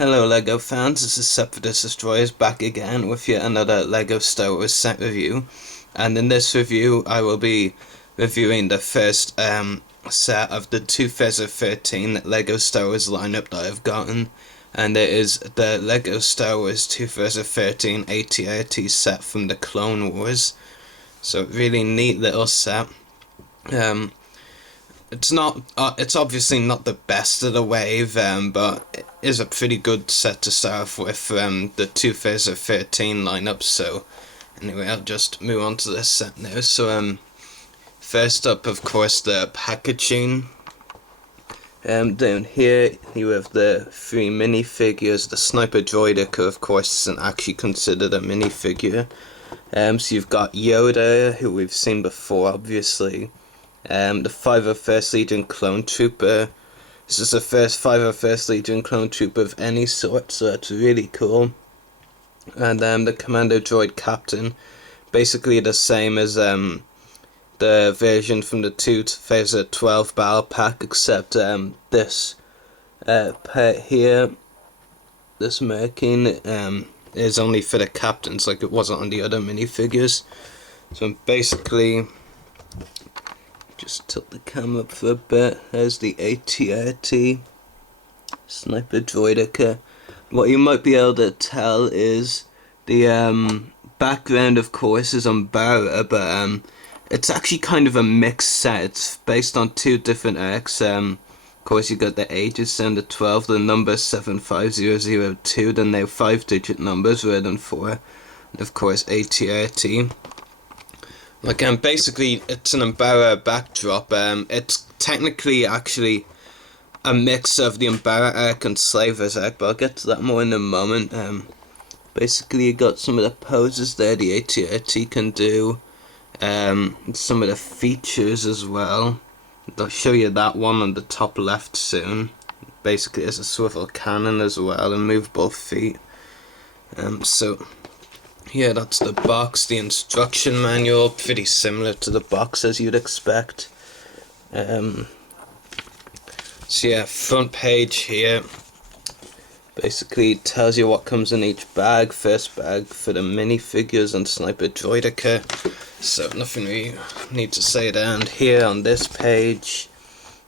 Hello LEGO fans, this is Separatist Destroyers back again with yet another LEGO Star Wars set review. And in this review I will be reviewing the first set of the 2013 LEGO Star Wars lineup that I've gotten. And it is the LEGO Star Wars 2013 AT-AT set from the Clone Wars. So really neat little set. It's obviously not the best of the wave, but it is a pretty good set to start off with the 2013 lineup. So anyway, I'll just move on to this set now. So first up, of course, the packaging. Down here you have the 3 minifigures. The Sniper Droideka, of course, isn't actually considered a minifigure. So you've got Yoda, who we've seen before, obviously. The 501st Legion Clone Trooper. This is the first 501st Legion Clone Trooper of any sort, so that's really cool. And the Commando Droid Captain, basically the same as the version from the 2012 Battle Pack, except this part here, this marking, is only for the captains, like it wasn't on the other minifigures. So basically, just tilt the camera up for a bit. There's the AT-AT Sniper Droideka. What you might be able to tell is the background, of course, is Umbara, but it's actually kind of a mixed set. It's based on 2 different arcs. Of course, you got the Aegis and the 12, the number 75002, then they're 5-digit numbers rather than 4. And of course, AT-AT. Like, basically, it's an Umbara backdrop. It's technically actually a mix of the Umbara arc and Slaver's arc, but I'll get to that more in a moment. Basically, you got some of the poses there the AT-AT can do. Some of the features as well. I'll show you that one on the top left soon. Basically, it's a swivel cannon as well and move both feet. So yeah, that's the box, the instruction manual, pretty similar to the box as you'd expect. So yeah, front page here basically tells you what comes in each bag. First bag for the minifigures and Sniper Droideka, so nothing we need to say there. And here on this page,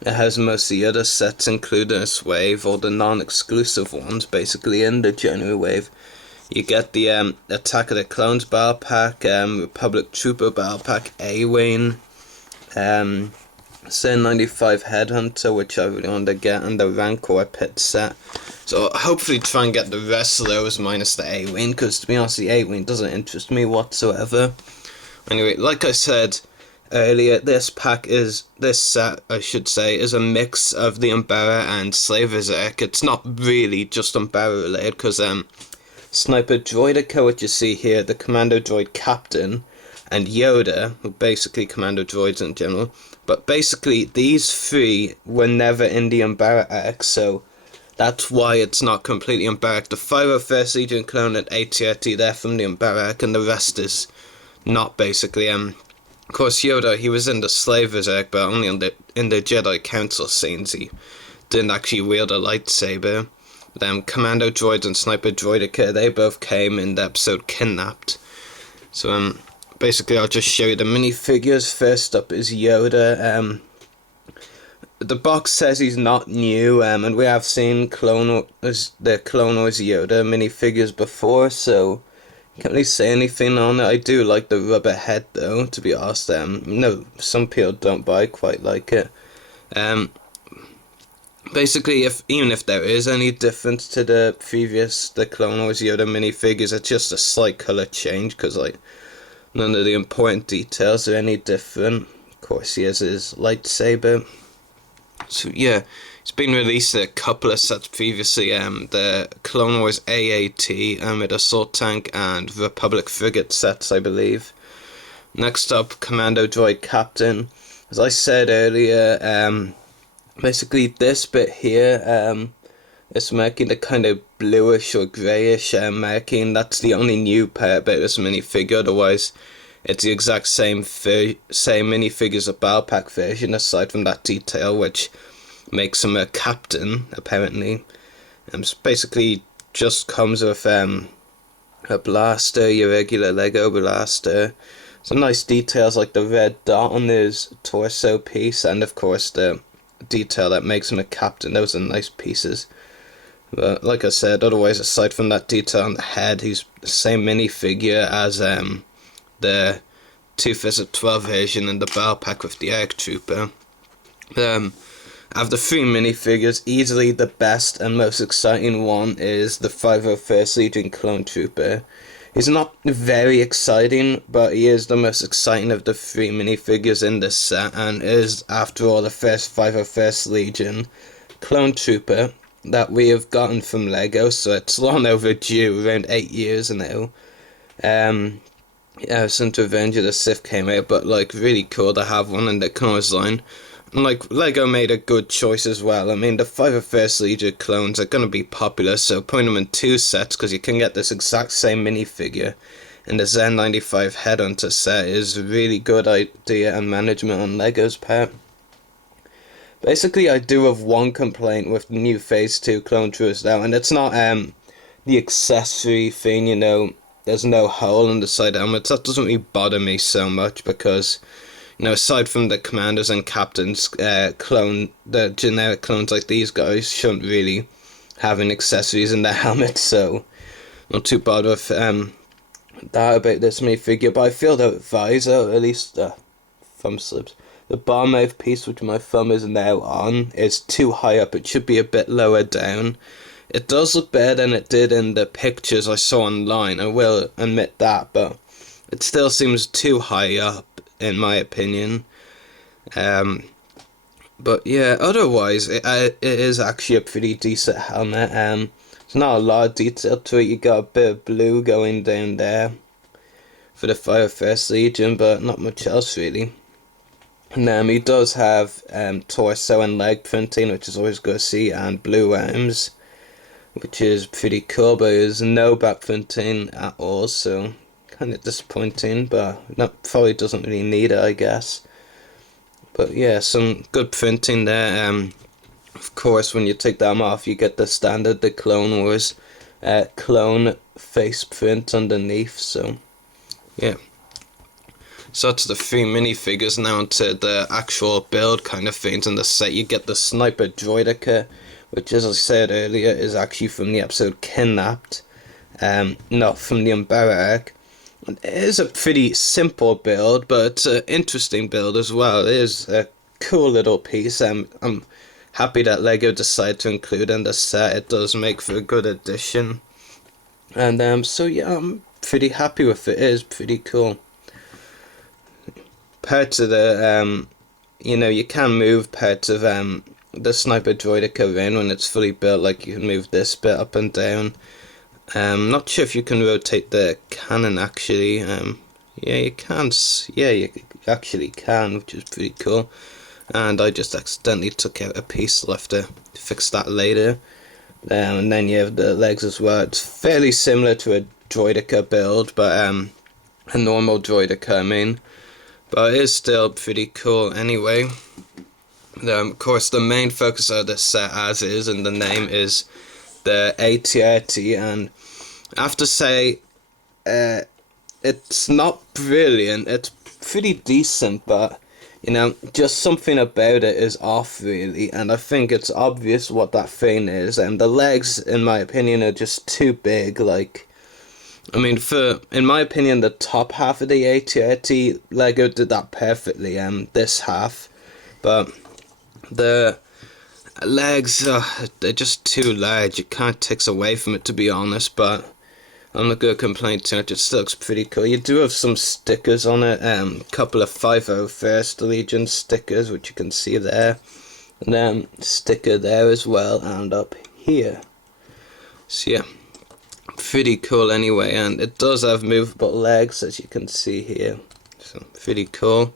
it has most of the other sets included in this wave, or the non-exclusive ones, basically in the January wave. You get the Attack of the Clones Battle Pack, Republic Trooper Battle Pack A-Wing, Sen95 Headhunter, which I really want to get, and the Rancor Pit set. So hopefully try and get the rest of those minus the A-Wing, because to be honest, the A-Wing doesn't interest me whatsoever. Anyway, like I said earlier, this set, I should say, is a mix of the Umbara and Slaver's arc. It's not really just Umbara related, because Sniper Droideka, which you see here, the Commando Droid Captain, and Yoda, basically Commando Droids in general, but basically these 3 were never in the Umbara arc, so that's why it's not completely Umbara. The 501st Legion clone at AT-AT, they're from the Umbara arc, and the rest is not, basically. Of course, Yoda, he was in the Slaver's arc, but only in the Jedi Council scenes. He didn't actually wield a lightsaber. Commando Droids and Sniper Droideka, they both came in the episode Kidnapped. So basically I'll just show you the minifigures. First up is Yoda. The box says he's not new, and we have seen the Clone Wars Yoda minifigures before, so can't really say anything on it. I do like the rubber head though, to be honest. No, some people don't, but I quite like it. Basically, even if there is any difference to the Clone Wars Yoda minifigures, it's just a slight colour change, because like none of the important details are any different. Of course, he has his lightsaber. So yeah, it's been released a couple of sets previously. The Clone Wars AAT, with Assault Tank and Republic Frigate sets, I believe. Next up, Commando Droid Captain. As I said earlier, basically this bit here, it's marking the kind of bluish or greyish marking. That's the only new part about this minifigure. Otherwise, it's the exact same minifigure as a Battle Pack version, aside from that detail, which makes him a captain, apparently. Basically just comes with a blaster, your regular Lego blaster. Some nice details like the red dot on his torso piece, and of course the detail that makes him a captain. Those are nice pieces. But like I said, otherwise aside from that detail on the head, he's the same minifigure as the 2012 version and the battle pack with the Egg Trooper. Of the three minifigures, easily the best and most exciting one is the 501st Legion Clone Trooper. He's not very exciting, but he is the most exciting of the three minifigures in this set, and is, after all, the first 501st Legion Clone Trooper that we have gotten from Lego, so it's long overdue, around 8 years now. Since Revenge of the Sith came out, but like really cool to have one in the Clone line. And like Lego made a good choice as well. I mean, the 501st Legion clones are going to be popular, so putting them in 2 sets because you can get this exact same minifigure in the Zen95 Headhunter set is a really good idea and management on Lego's part. Basically, I do have one complaint with the new Phase 2 Clone Troopers now, and it's not the accessory thing, you know, there's no hole in the side helmets. That doesn't really bother me so much because, you know, aside from the commanders and captains, the generic clones like these guys shouldn't really have any accessories in their helmets, so not too bothered with that about this minifigure. But I feel the visor, or at least the thumb slips, the bar mouthpiece which my thumb is now on, is too high up. It should be a bit lower down. It does look better than it did in the pictures I saw online, I will admit that, but it still seems too high up in my opinion. But yeah, otherwise it is actually a pretty decent helmet. There's not a lot of detail to it. You got a bit of blue going down there for the 501st Legion, but not much else really. And he does have torso and leg printing, which is always good to see, and blue arms, which is pretty cool, but there's no back printing at all, so kind of disappointing, but probably doesn't really need it, I guess. But yeah, some good printing there. Of course, when you take them off, you get the standard, the Clone Wars clone face print underneath, so yeah. So that's the 3 minifigures. Now into the actual build kind of things in the set. You get the Sniper Droideka, which, as I said earlier, is actually from the episode Kidnapped, not from the Umbara arc. It is a pretty simple build, but it's an interesting build as well. It is a cool little piece. I'm happy that Lego decided to include in the set. It does make for a good addition. And so yeah, I'm pretty happy with it. It is pretty cool. Parts of the, you know, you can move parts of the Sniper Droideka around when it's fully built. Like you can move this bit up and down. Not sure if you can rotate the cannon actually. Yeah, you can. Yeah, you actually can, which is pretty cool. And I just accidentally took out a piece. I'll have to fix that later. And then you have the legs as well. It's fairly similar to a Droideka build, but a normal Droideka, I mean. But it is still pretty cool anyway. Of course, the main focus of this set, as is, and the name is the AT-AT, and I have to say, it's not brilliant. It's pretty decent, but you know, just something about it is off really, and I think it's obvious what that thing is. And the legs, in my opinion, are just too big. Like, I mean, in my opinion, the top half of the AT-AT Lego did that perfectly. This half, but the legs, they're just too large. It kind of takes away from it, to be honest, but I'm not going to complain too much. It still looks pretty cool. You do have some stickers on it, a couple of 501st Legion stickers, which you can see there, and then sticker there as well, and up here. So yeah, pretty cool anyway, and it does have movable legs, as you can see here, so pretty cool.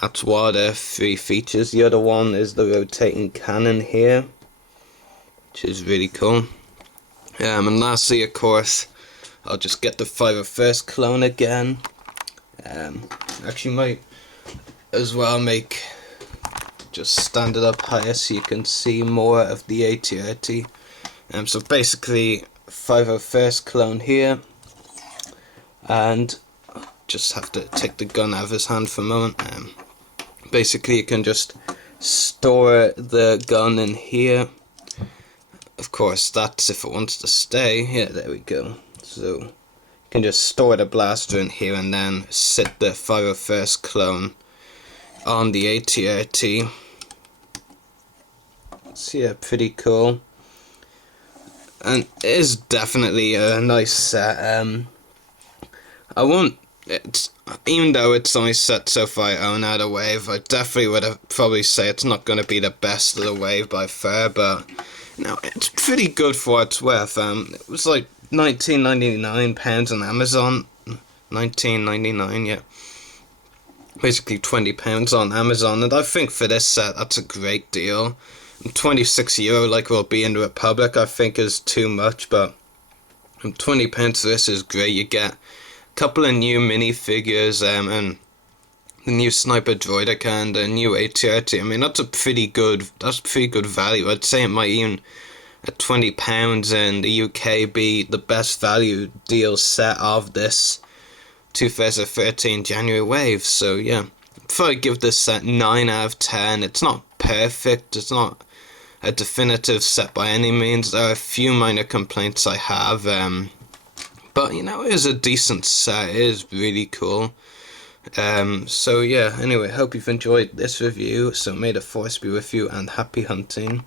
That's one of the 3 features. The other one is the rotating cannon here, which is really cool. And lastly, of course, I'll just get the 501st clone again. Actually might as well just stand it up higher so you can see more of the AT-AT. So basically 501st clone here, and just have to take the gun out of his hand for a moment. Basically you can just store the gun in here. Of course, that's if it wants to stay. Yeah, there we go. So you can just store the blaster in here and then sit the 501st clone on the AT-AT. So yeah, pretty cool. And it is definitely a nice set. I won't. Even though it's only set so far I own out of Wave, I definitely would have probably say it's not going to be the best of the Wave by far, but you know, it's pretty good for what it's worth. It was like £19.99 on Amazon. £19.99, yeah. Basically £20 on Amazon, and I think for this set that's a great deal. €26 like will be in the Republic I think is too much, but £20 for this is great. You get couple of new minifigures, and the new Sniper Droideka and the new AT-AT. I mean, that's pretty good value. I'd say it might even at £20 in the UK be the best value deal set of this 2013 January wave. So yeah, if I give this set 9 out of 10, it's not perfect, it's not a definitive set by any means. There are a few minor complaints I have, but you know, it is a decent set. It is really cool. So yeah, anyway, hope you've enjoyed this review. So may the force be with you and happy hunting.